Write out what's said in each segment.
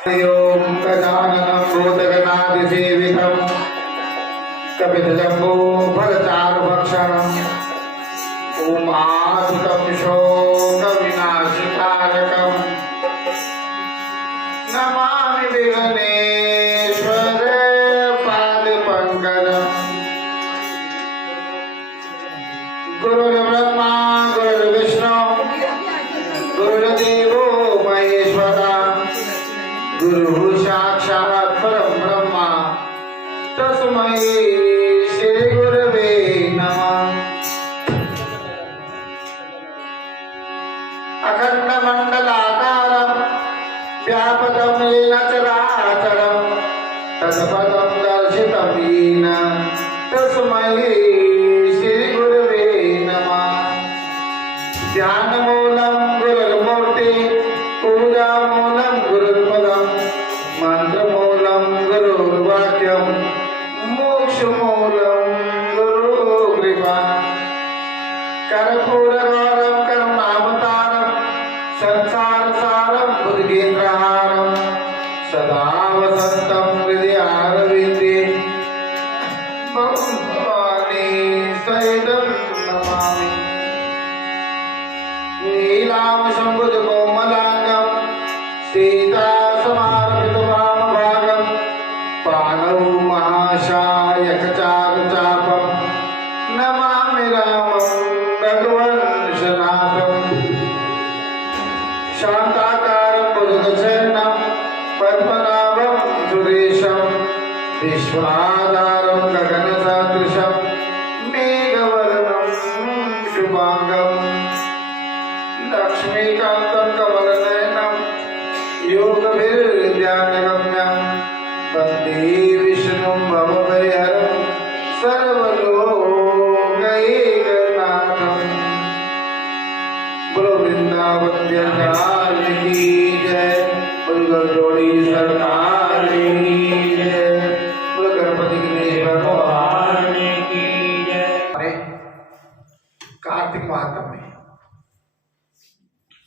ओम गजाननं भूतगणाधिसेवितं कपितजम्बो फलचारुभक्षणम् उमासुतं शोकविनाशकारकं नमामि विघ्नेश्वर पादपङ्कजम्। गुरुर्ब्रह्मा गुरुर्विष्णु गुरुर्देवो महेश्वरा गुरुः साक्षात् परं ब्रह्म तस्मै श्री गुरवे नमः। अखण्डमण्डलाकारं व्यापकं येन चराचरं तत्पदं दर्शितं येन तस्मै श्री गुरवे नमः। ध्यानमूलं गुरुर्मूर्ति पूजामूलं गुरुर्पदं मंत्रमूलं गुरुर्वाक्यं मोक्षमूलं गुरुकृपा। कर्पूरगौरं करुणावतारं संसारसारं बुद्धिकेन्द्रहारं सदा वसन्तं हृदयारविन्दे भवानी सहितं नमामि। नीलामशम्भुजकोमलाङ्गं सीतासमारभितवामभागं पाणौ महाशायकचारुचापं नमामि रामं रघुवंशनाथं। शान्ताकारं भुजगशयनं पद्मनाभं सुरेशं विश्वाधारं गगनसदृशं मेघवर्णं शुभाङ्गं लक्ष्मीकान्तं कमलनयनं योगभिर्ध्यानगम्यं वन्दे विष्णुं भवभयहरं सर्वलोकैकनाथं। बोलो वृंदावन बिहार की जय, बोलो जोड़ी सरकार की जय, बोलो गणपति गणेश भगवान की जय। कार्तिक माह में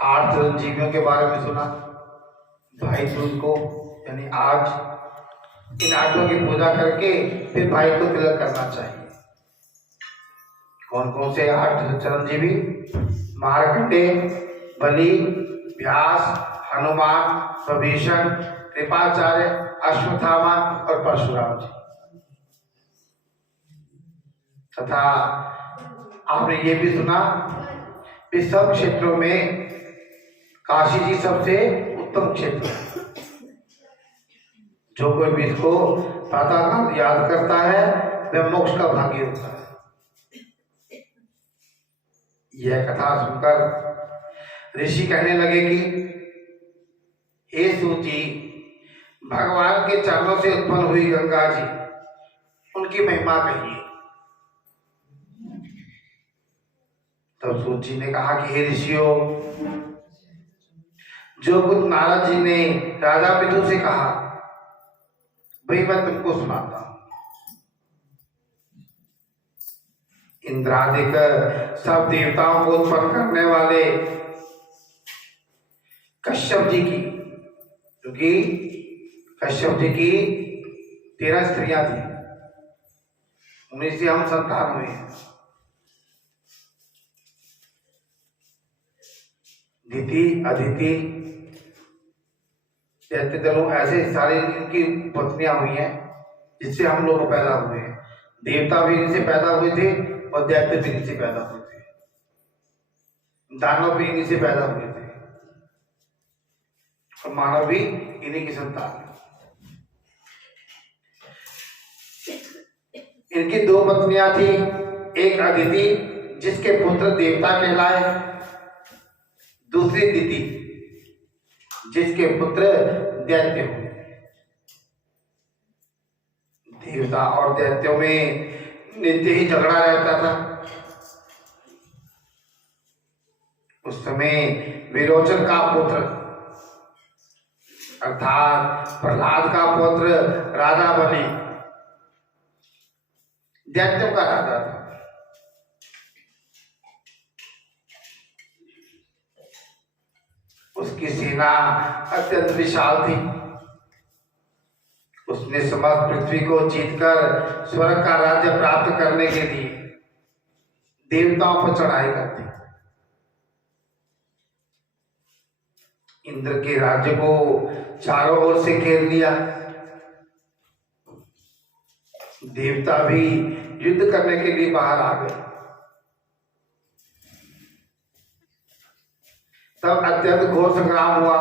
8 चिरंजीवियों के बारे में सुना। भाई दूज को यानी आज इन आठों की पूजा करके फिर भाई को तिलक करना चाहिए। कौन कौन से 8 चिरंजीवी? मार्कंडे, बलि, व्यास, हनुमान, विभीषण, कृपाचार्य, अश्वत्थामा और परशुराम जी। तथा आपने ये भी सुना कि सब क्षेत्रों में काशी जी सबसे उत्तम क्षेत्र है। जो कोई भी इसको प्रातःकाल याद करता है वह मोक्ष का भागी होता है। यह कथा सुनकर ऋषि कहने लगे कि हे सूची, भगवान के चरणों से उत्पन्न हुई गंगा जी, उनकी महिमा कहिए। तब सूत जी ने कहा कि हे ऋषियों, जो कुछ नारद जी ने राजा पितु से कहा वही मैं तुमको सुनाता हूं। इंद्रादिक सब देवताओं को उत्पन्न करने वाले कश्यप जी की, क्योंकि कश्यप जी की 13 स्त्रियां थी, उन्हीं से हम संतान हुए हैं। दिति, अदिति, दैत्यदनु, ऐसे सारे इनकी पत्नियां हुई हैं जिससे हम लोग पैदा हुए हैं। देवता भी इनसे पैदा हुए थे और दैत्य भी इनसे पैदा हुए थे, दानव भी इन्हीं से पैदा हुए थे और मानव भी इन्हीं की संतान है। इनकी 2 पत्नियां थी, एक अदिति जिसके पुत्र देवता कहलाए, दूसरी दिति जिसके पुत्र दैत्य हुए। देवता और दैत्यों में नित्य ही झगड़ा रहता था। उस समय विरोचन का पुत्र अर्थात प्रहलाद का पुत्र राजा बलि दैत्यों का राजा था। उसकी सेना अत्यंत विशाल थी। उसने समस्त पृथ्वी को जीतकर स्वर्ग का राज्य प्राप्त करने के लिए देवताओं पर चढ़ाई कर दी। इंद्र के राज्य को चारों ओर से घेर लिया। देवता भी युद्ध करने के लिए बाहर आ गए। तब अत्यंत घोर संग्राम हुआ।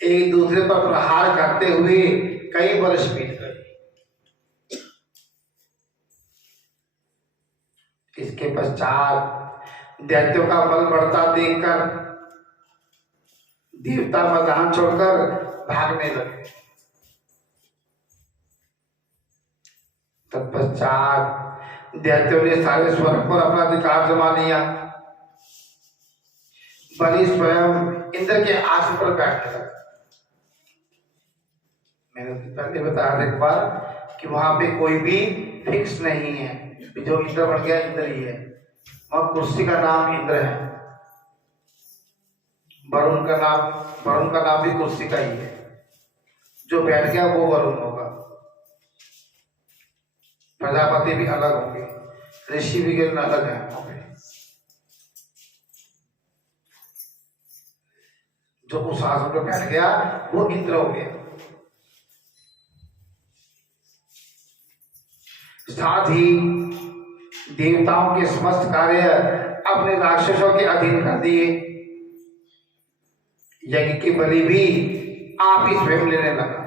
एक दूसरे पर प्रहार करते हुए कई वर्ष बीत गए। इसके पश्चात दैत्यों का बल बढ़ता देखकर देवता मैदान छोड़कर भागने लगे। तत्पश्चात दैत्यों ने सारे स्वर्ग पर अपना अधिकार जमा लिया। बलि स्वयं इंद्र के आसन पर बैठने लगा। मैंने पहले बताया था एक बार कि वहां पे कोई भी फिक्स नहीं है। जो इंद्र बन गया इंद्र ही है। वहां कुर्सी का नाम इंद्र है। वरुण का नाम भी कुर्सी का ही है। जो बैठ गया वो वरुण होगा। प्रजापति भी अलग होंगे, ऋषि भी अलग होंगे। जो उस आसन पर बैठ गया वो इंद्र हो गया। साथ ही देवताओं के समस्त कार्य अपने राक्षसों के अधीन कर दिए। यज्ञ की बलि भी आप ही स्वयं लेने लगा।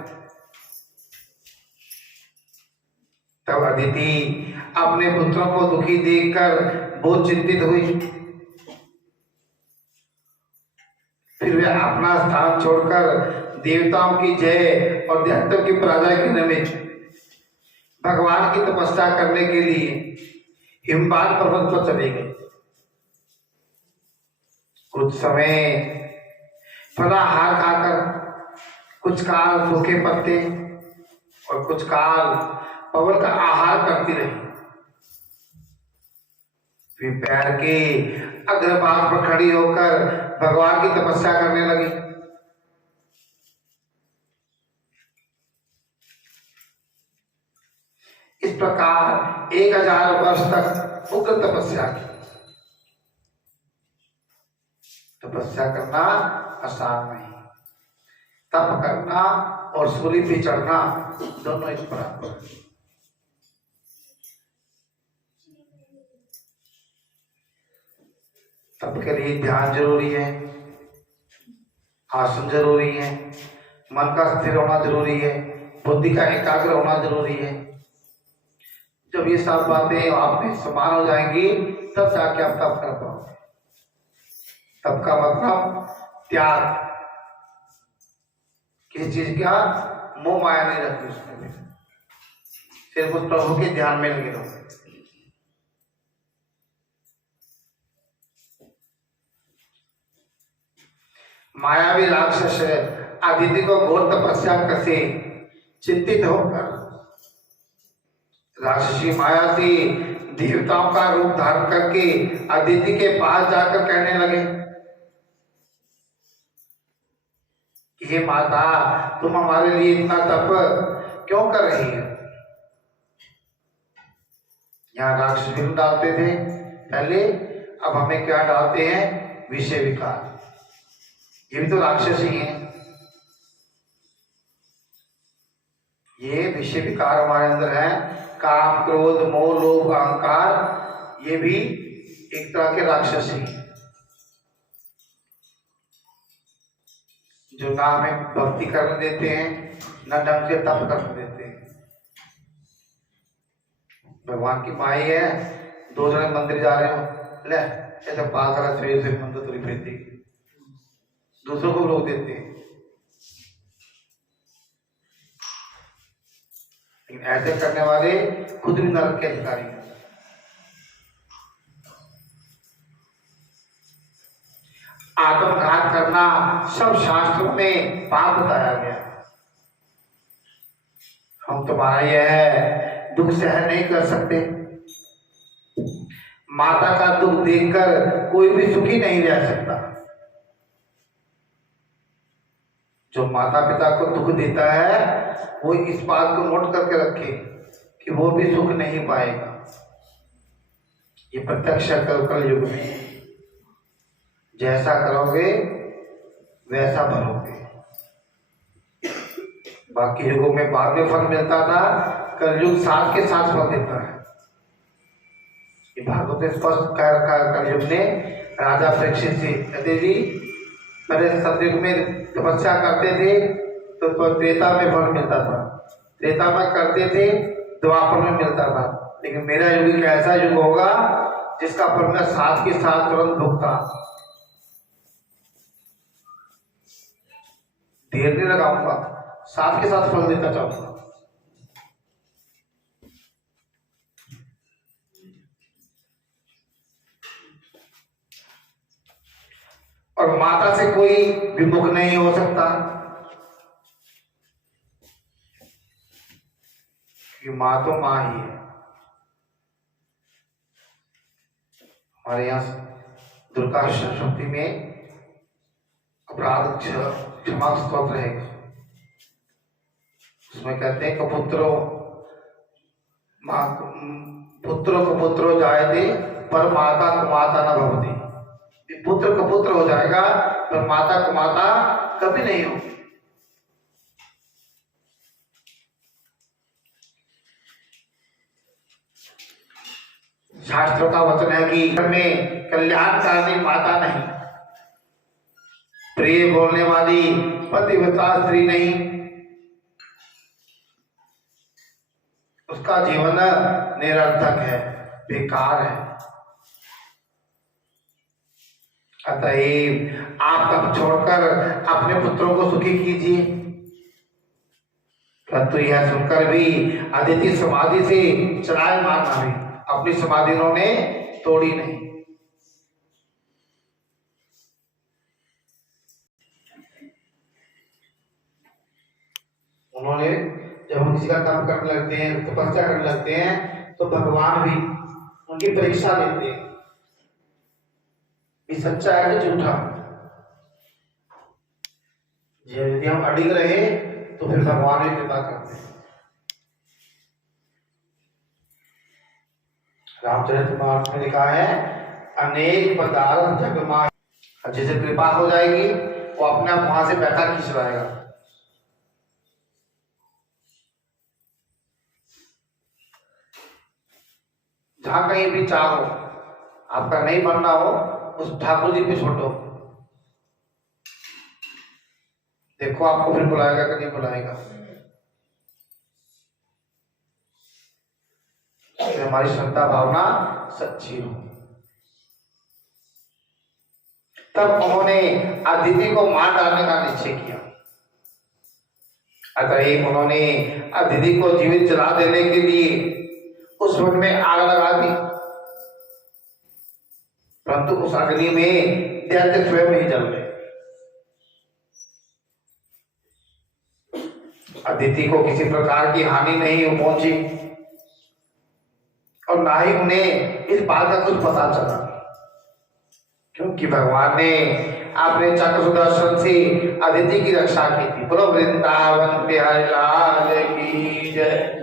तब अदिति अपने पुत्रों को दुखी देखकर बहुत चिंतित हुई। फिर वे अपना स्थान छोड़कर देवताओं की जय और दैत्यों की पराजय के निमित्त भगवान की तपस्या करने के लिए हिमवान पर्वत पर चले गए। कुछ समय फलाहार खाकर, कुछ काल सूखे पत्ते और कुछ काल पवन का आहार करती रही। फिर पैर के अग्रभाग पर खड़ी होकर भगवान की तपस्या करने लगी। इस प्रकार 1000 वर्ष तक उग्र तपस्या की। तपस्या करना आसान नहीं। तप करना और सूली पे चढ़ना दोनों एक बराबर है। तप के लिए ध्यान जरूरी है, आसन जरूरी है, मन का स्थिर होना जरूरी है, बुद्धि का एकाग्र होना जरूरी है। जब ये सब बातें आप में समान हो जाएंगी तब जाके आप तप कर पाओगे। तप का मतलब त्याग। किसी चीज का मोह माया नहीं रखती उसमें भी। सिर्फ उस प्रभु के ध्यान में लगे रहो। मायावी राक्षस अदिति को घोर तपस्या से चिंतित होकर राक्षसी माया से देवताओं का रूप धारण करके अदिति के पास जाकर कहने लगे कि हे माता, तुम हमारे लिए इतना तप क्यों कर रही है? यहाँ राक्षस भी डालते थे पहले, अब हमें क्या डालते हैं? विषय विकार। ये भी तो राक्षस ही हैं। ये विषय विकार हमारे अंदर है। काम, क्रोध, मोह, लोभ, अहंकार, ये भी एक तरह के राक्षस ही हैं, जो ना हमें भक्ति करने देते हैं, ना ढंग से तप करने देते हैं। भगवान की माई है, 2 जने मंदिर जा रहे हो, ले ऐसे पागल से मंदिर तुरी फिरती, दूसरों को रोक देते हैं। लेकिन ऐसे करने वाले खुद भी नरक के अधिकारी हैं। आत्मघात करना सब शास्त्रों में पाप बताया गया। हम तुम्हारा यह दुख सहन नहीं कर सकते। माता का दुख देखकर कोई भी सुखी नहीं रह सकता। जो माता पिता को दुख देता है वो इस बात को नोट करके रखे कि वो भी सुख नहीं पाएगा। ये प्रत्यक्ष कल युग में जैसा करोगे वैसा भरोगे। बाकी युगों में बाद में फल मिलता था, कलयुग साथ के साथ फल देता है। ये भागवत में स्पष्ट कह रखा है। कलयुग ने राजा परीक्षित से कहते जी पहले सतयुग में तपस्या करते थे तो त्रेता में फल मिलता था, त्रेता में करते थे द्वापर में मिलता था, लेकिन मेरा युग एक ऐसा युग होगा जिसका फल मैं साथ के साथ तुरंत भुगता, देर नहीं लगाऊंगा, साथ के साथ फल देता चाहूंगा। और माता से कोई विमुख नहीं हो सकता, कि माँ तो माँ ही है। हमारे यहाँ दुर्गा सप्तमी में अपराध क्षमा स्तोत्र है, उसमें कहते हैं कपुत्रो पुत्रो कपुत्रो जायते पर माता कुमाता न भवति। पुत्र कपुत्र हो जाएगा पर माता कुमाता कभी नहीं होगी। शास्त्रों का वचन है कि घर में कल्याणकारी माता नहीं, प्रिय बोलने वाली पतिव्रता स्त्री नहीं, उसका जीवन निरर्थक है, बेकार है। अतएव आप तब छोड़कर अपने पुत्रों को सुखी कीजिए। परंतु यह सुनकर भी अदिति समाधि से चलायमान रहे, अपनी समाधि उन्होंने तोड़ी नहीं। उन्होंने जब हम किसी का कर्म करने लगते हैं, तपस्या करने लगते हैं, तो भगवान भी उनकी परीक्षा लेते हैं कि सच्चा है कि झूठा। यदि हम अडिग रहे तो फिर भगवान भी कृपा करते हैं। रामचरितमानस में लिखा है अनेक पदार्थ जगमा, जिसे कृपा हो जाएगी वो अपने आप वहां से बैठा खिंचवाएगा। जहां कहीं भी चाहो आपका नहीं बनना हो, उस ठाकुर जी पे छोड़ो, देखो आपको फिर बुलाएगा कि नहीं बुलाएगा। हमारी श्रद्धा भावना सच्ची हो। तब उन्होंने अदिति को मार डालने का निश्चय किया। अतः उन्होंने अदिति को जीवित जला देने के लिए उस वन में आग लगा दी, परंतु उस अग्नि में दैत्य स्वयं ही जल गए। अदिति को किसी प्रकार की हानि नहीं पहुंची और ना ही उन्हें इस बात का कुछ पता चला, क्योंकि भगवान ने अपने चक्र सुदर्शन से अदिति की रक्षा की थी। बोलो वृंदावन बिहारी लाल की जय।